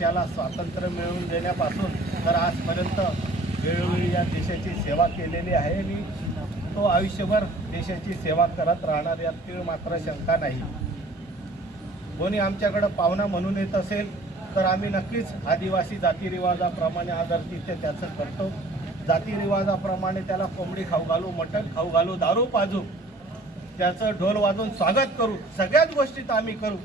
देशाला स्वातंत्र्य मिळवून देण्यापासून तर आजपर्यंत वेळोवेळी या देशाची सेवा केलेली आहे. आणि तो आयुष्यभर देशाची सेवा करत राहणार यात तीळ मात्र शंका नाही. कोणी आमच्याकडं पाहुणा म्हणून येत असेल तर आम्ही नक्कीच आदिवासी जातीरिवाजाप्रमाणे आदरतिथ्य त्याचं करतो. जातीरिवाजाप्रमाणे त्याला कोंबडी खाऊ घालू मटण खाऊ घालू दारू पाजू त्याचं ढोल वाजून स्वागत करू सगळ्याच गोष्टीत आम्ही करू.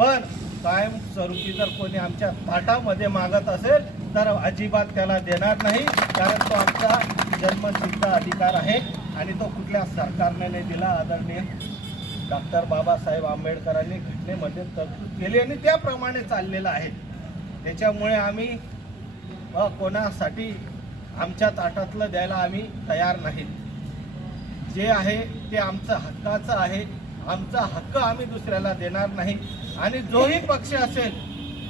पण कायम स्वरूपी जर कोणी आमच्या ताटामध्ये मागत असेल तर अजिबात त्याला देणार नाही कारण तो आमचा जन्मसिद्ध अधिकार आहे आणि तो कुठल्या सरकारने नाही दिला. आदरणीय डॉक्टर बाबासाहेब आंबेडकरांनी घटनेमध्ये तरतूद केली आणि त्याप्रमाणे चाललेलं आहे. त्याच्यामुळे आम्ही कोणासाठी आमच्या ताटातलं द्यायला आम्ही तयार नाहीत जे आहे ते आमचं हक्काचं आहे. आमचा हक्क आम्ही दुसऱ्याला देणार नाही. आणि जोही पक्ष असेल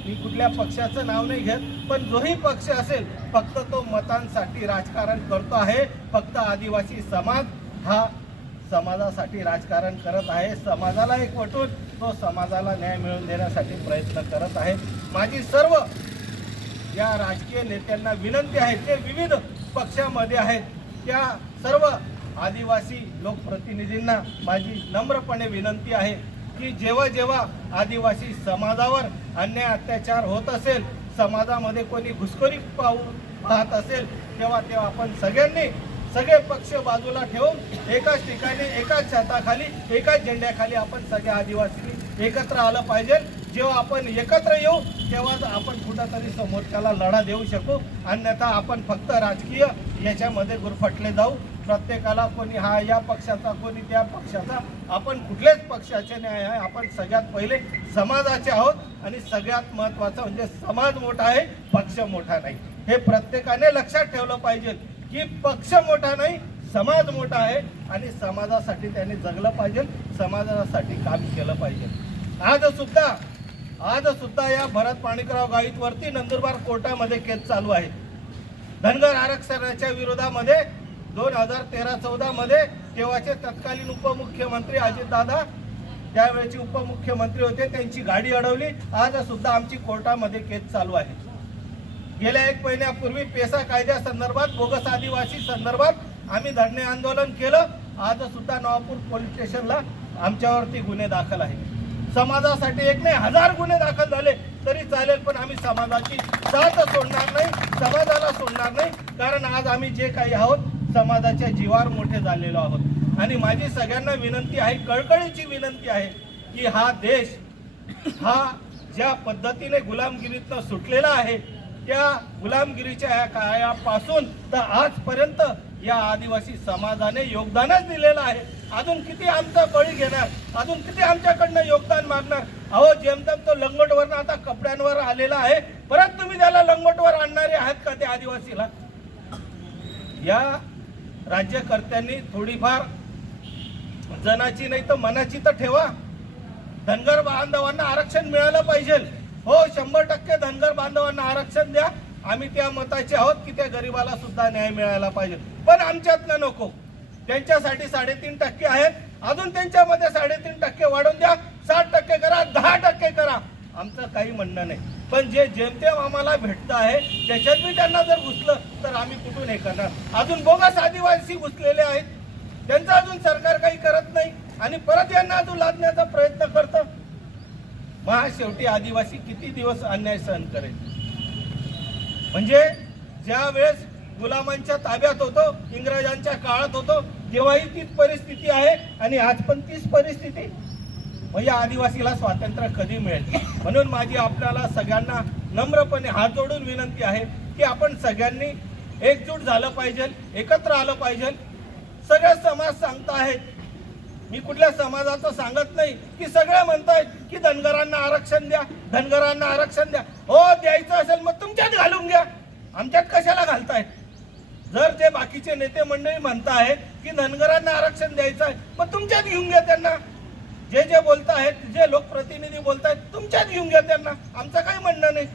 मी कुठल्या पक्षाचं नाव नाही घेत पण जोही पक्ष असेल फक्त तो मतांसाठी राजकारण करतो आहे. फक्त आदिवासी समाज हा समाजासाठी राजकारण करत आहे. समाजाला एकवटून तो समाजाला न्याय मिळवून देण्यासाठी प्रयत्न करत आहे. माझी सर्व या राजकीय नेत्यांना विनंती आहे ते विविध पक्षामध्ये आहेत त्या सर्व आदिवासी लोकप्रतिनिधींना माझी नम्रपणे विनंती आहे की जेव्हा जेव्हा आदिवासी समाजावर अन्याय अत्याचार होत असेल समाजामध्ये कोणी घुसखोरी पाहू पाहत असेल तेव्हा तेव्हा आपण सगळ्यांनी सगळे पक्ष बाजूला ठेवून एकाच ठिकाणी एकाच छताखाली एकाच झेंड्याखाली आपण सगळ्या आदिवासी एकत्र आलं पाहिजे. जेव्हा आपण एकत्र येऊ तेव्हाच आपण कुठंतरी समोरच्याला लढा देऊ शकू. अन्यथा आपण फक्त राजकीय याच्यामध्ये गुरफटले जाऊ. प्रत्येकाला कोणी हा या पक्षाचा कोणी त्या पक्षाचा. आपण कुठल्याच पक्षाचे नाही आहे. आपण सगळ्यात पहिले समाजाचे आहोत आणि सगळ्यात महत्त्वाचं म्हणजे समाज मोठा आहे पक्ष मोठा नाही. हे प्रत्येकाने लक्षात ठेवलं पाहिजे की पक्ष मोठा नाही समाज मोठा आहे आणि समाजासाठी त्याने जगलं पाहिजे समाजासाठी काम केलं पाहिजे. आज सुद्धा आज सुद्धा या भरत पाणिकराव गाईतवरती नंदुरबार कोर्टामध्ये केस चालू आहे धनगर आरक्षणाच्या विरोधामध्ये दोन हजार तेरा चौदा मध्ये तेव्हाचे तत्कालीन उपमुख्यमंत्री अजितदादा त्यावेळेचे उपमुख्यमंत्री होते त्यांची गाडी अडवली. आज सुद्धा आमची कोर्टामध्ये केस चालू आहे. गेल्या एक महिन्यापूर्वी पेसा कायद्या संदर्भात बोगस आदिवासी संदर्भात आम्ही धरणे आंदोलन केलं. आज सुद्धा नवापूर पोलीस स्टेशनला आमच्यावरती गुन्हे दाखल आहेत. समाजासाठी एक नाही हजार गुन्हे दाखल झाले तरी चालेल पण आम्ही समाजाची साथ सोडणार नाही समाजाला सोडणार नाही. कारण आज आम्ही जे काही आहोत समाजाच्या जीवावर मोठे झालेलो आहोत. आणि माझी सगळ्यांना विनंती आहे कळकळीची विनंती आहे की हा देश हा ज्या पद्धतीने गुलामगिरीतनं सुटलेला आहे त्या गुलामगिरीच्या या काळापासून तर आजपर्यंत या आदिवासी समाजाने योगदानच दिलेलं आहे. अजून किती आमचा बळी घेणार? अजून किती आमच्याकडनं योगदान मागणार? अहो जेमतेम तो लंगोटवरनं आता कपड्यांवर आलेला आहे. परत तुम्ही त्याला लंगोटवर आणणारे आहात का त्या आदिवासीला? या राज्यकर्त्यांनी थोडीफार जनाची नाही तर मनाची तर ठेवा. धनगर बांधवांना आरक्षण मिळालं पाहिजे. हो शंभर टक्के धनगर बांधवांना आरक्षण द्या. आम्ही त्या मताचे आहोत की त्या गरीबाला सुद्धा न्याय मिळायला पाहिजे. पण आमच्यातनं नको. त्यांच्यासाठी साडेतीन टक्के आहेत. अजून त्यांच्यामध्ये साडेतीन टक्के वाढवून द्या. साठ टक्के करा दहा टक्के करा. आमचं काही म्हणणं नाही. पण जे जेमतेम आम्हाला भेटतं आहे त्याच्यात मी त्यांना जर घुसलं तर आम्ही कुठून हे करणार? अजून बोगस आदिवासी घुसलेले आहेत. त्यांचं अजून सरकार काही करत नाही. आणि परत यांना अजून लादण्याचा प्रयत्न करतं. महा शेवटी आदिवासी किती दिवस अन्याय सहन करेल? म्हणजे ज्या वेळेस गुलामांच्या ताब्यात होतो इंग्रजांच्या काळात होतो तेव्हाही तीच परिस्थिती आहे आणि आज पण तीच परिस्थिती. म्हणजे आदिवासीला स्वातंत्र्य कधी मिळेल? म्हणून माझी आपल्याला सगळ्यांना नम्रपणे हात जोडून विनंती आहे की आपण सगळ्यांनी एकजूट झालं पाहिजे एकत्र आलं पाहिजे. सगळे समाज सांगताहेत. मी कुठल्या समाजाचं सांगत नाही की सगळे म्हणतायत की धनगरांना आरक्षण द्या धनगरांना आरक्षण द्या. हो द्यायचं असेल मग तुमच्यात घालून घ्या. आमच्यात कशाला घालतायत जर ते बाकीचे नेते मंडळी म्हणतायत की धनगरांना आरक्षण द्यायचं आहे मग तुमच्यात घेऊन घ्या त्यांना. जे जे बोलत आहेत जे लोकप्रतिनिधी आहेत तुमच्यात घेऊन घ्या त्यांना. आमचं काही म्हणणं नाही.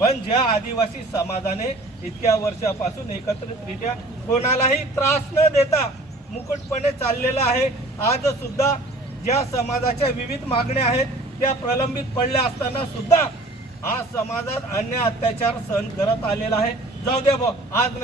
पण ज्या आदिवासी समाजाने इतक्या वर्षापासून एकत्रितरित्या कोणालाही त्रास न देता मुकुटपणे चाललेला आहे आज सुद्धा ज्या समाजाच्या विविध मागण्या आहेत त्या प्रलंबित पडल्या असताना सुद्धा हा समाजात अन्य अत्याचार सहन करत आलेला आहे. जाऊ दे भाऊ आज